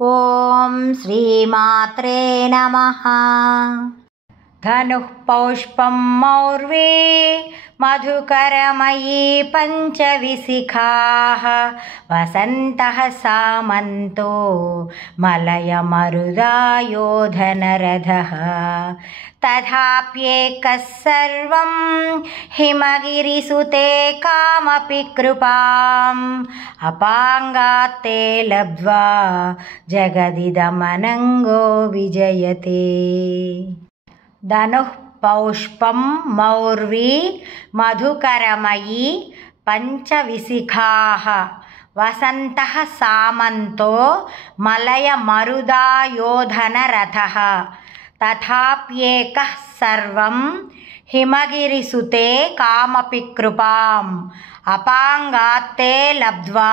ఓం శ్రీమాత్రే నమః. ధనుః పౌష్పం మౌర్వీ మధుకరమయీ పంచవిశిఖాః వసంతః సామంతో మలయమరుదాయోధనరథః తథాప్యేకः సర్వం హిమగిరిసుతే కామపి కృపాం అపాంగాత్తే లబ్ధ్వా జగదిదమనంగో విజయతే. ధనుః పౌష్పం మౌర్వీ మధుకరమయీ పంచవిశిఖాః వసంతః సామంతో మలయమరుదాయోధనరథః తథాప్యేకः సర్వం హిమగిరిసుతే కామపి కృపాం అపాంగాత్తే లబ్ధ్వా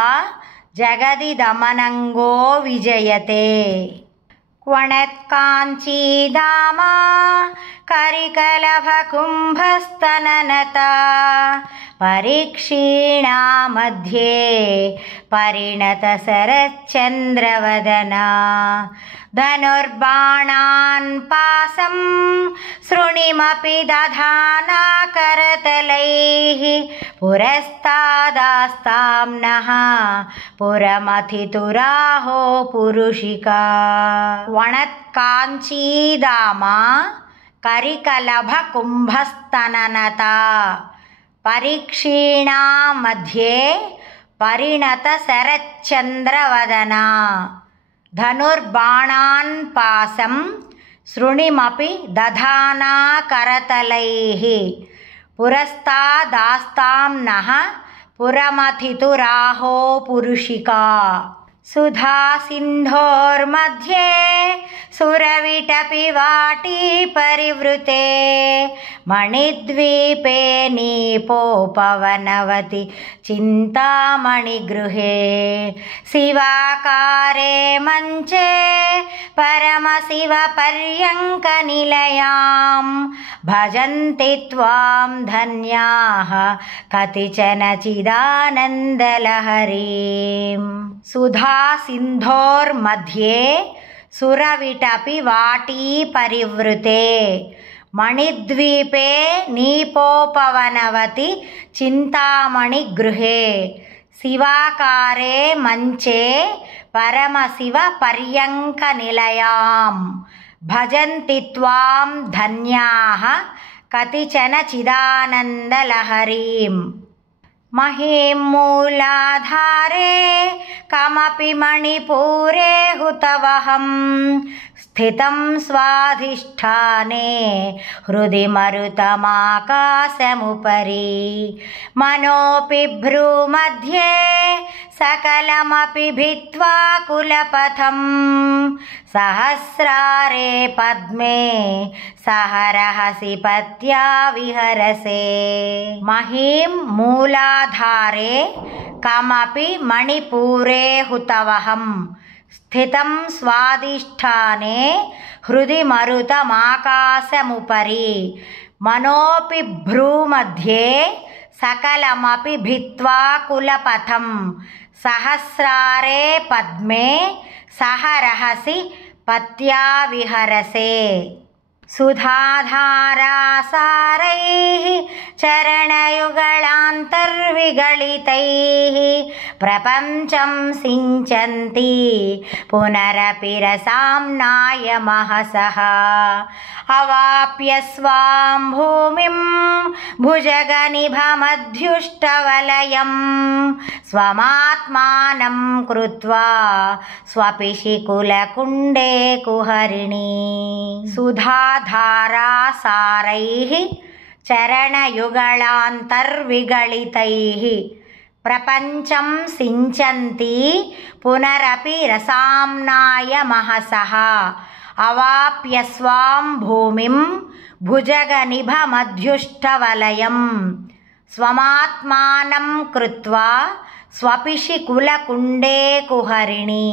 జగదిదమనంగో విజయతే. క్వణత్కాంచీదామా కరికలభకుంభస్తననతా పరీక్షీణా మధ్యే పరిణతశరశ్చంద్రవదనా ధనుర్బాణాన్ పాసం శృణిమపి దధానా కరతలైః పురస్తాదాస్తాం నః పురమథితురాహో పురుషికా. వణత్కాంచీదామా కరికలభకుంభస్తననతా పరీక్షీణా మధ్యే పరిణతశరశ్చంద్రవదనా ధనుర్బాణాన్ పాసం శృణిమపి దధానా కరతలైః పురస్తాదాస్తాం నః పురమథితురాహో పురుషికా. సుధా సింధోర్मध्ये సురవిటపి వాటీ పరివృతే మణిద్వీపే నీపోపవనవతి చింతామణిగృహే శివాకారే మంచే పరమశివ పర్యంక నిలయాం భజంతి త్వాం ధన్యాః కతిచన చిదానందలహరీం. సుధా సింధోర్मध्ये సురవిటపి వాటీ పరివృతే మణిద్వీపే నీపోపవనవతి చింతామణిగృహే శివాకారే మంచే పరమశివ పర్యంక నిలయాం భజంతి త్వాం ధన్యాః కతిచన చిదానందలహరీం. మహీం మూలాధారే కమపి మణిపూరే హుతవహం స్థితం స్వాధిష్ఠానే హృది మరుతమాకాశముపరి మనోపి భ్రూमध्ये సకలమపి భిత్వా కులపథం సహస్రారే పద్మే సహరహసి పత్యా విహరసే. మహీం మూలాధారే కమపి మణిపూరే హుతవహం స్థితం స్వాధిష్ఠానే హృది మరుతమాకాశముపరి మనోపి భ్రూमध्ये సకలమపి భిత్వా కులపథం సహస్రారే పద్మే సహరహసి పత్యా విహరసే. సుధాధారాసారైః చరణయుగళాంతర్విగళితైః ప్రపంచం సించంతి పునరపి రసాంనాయ మహసః అవాప్య స్వాం భూమిం భుజగనిభమధ్యుష్టవలయం స్వమాత్మానం కృత్వా స్వపిషి కులకుండే కుహరిణీ. సుధాధారాసారైః చరణయుగళాంతర్విగళితైః ప్రపంచం సించంతి పునరపి రసాంనాయ మహసః అవాప్య స్వాం భూమిం భుజగనిభమధ్యుష్టవలయం స్వమాత్మానం కృత్వా స్వపిషి కులకుండే కుహరిణీ.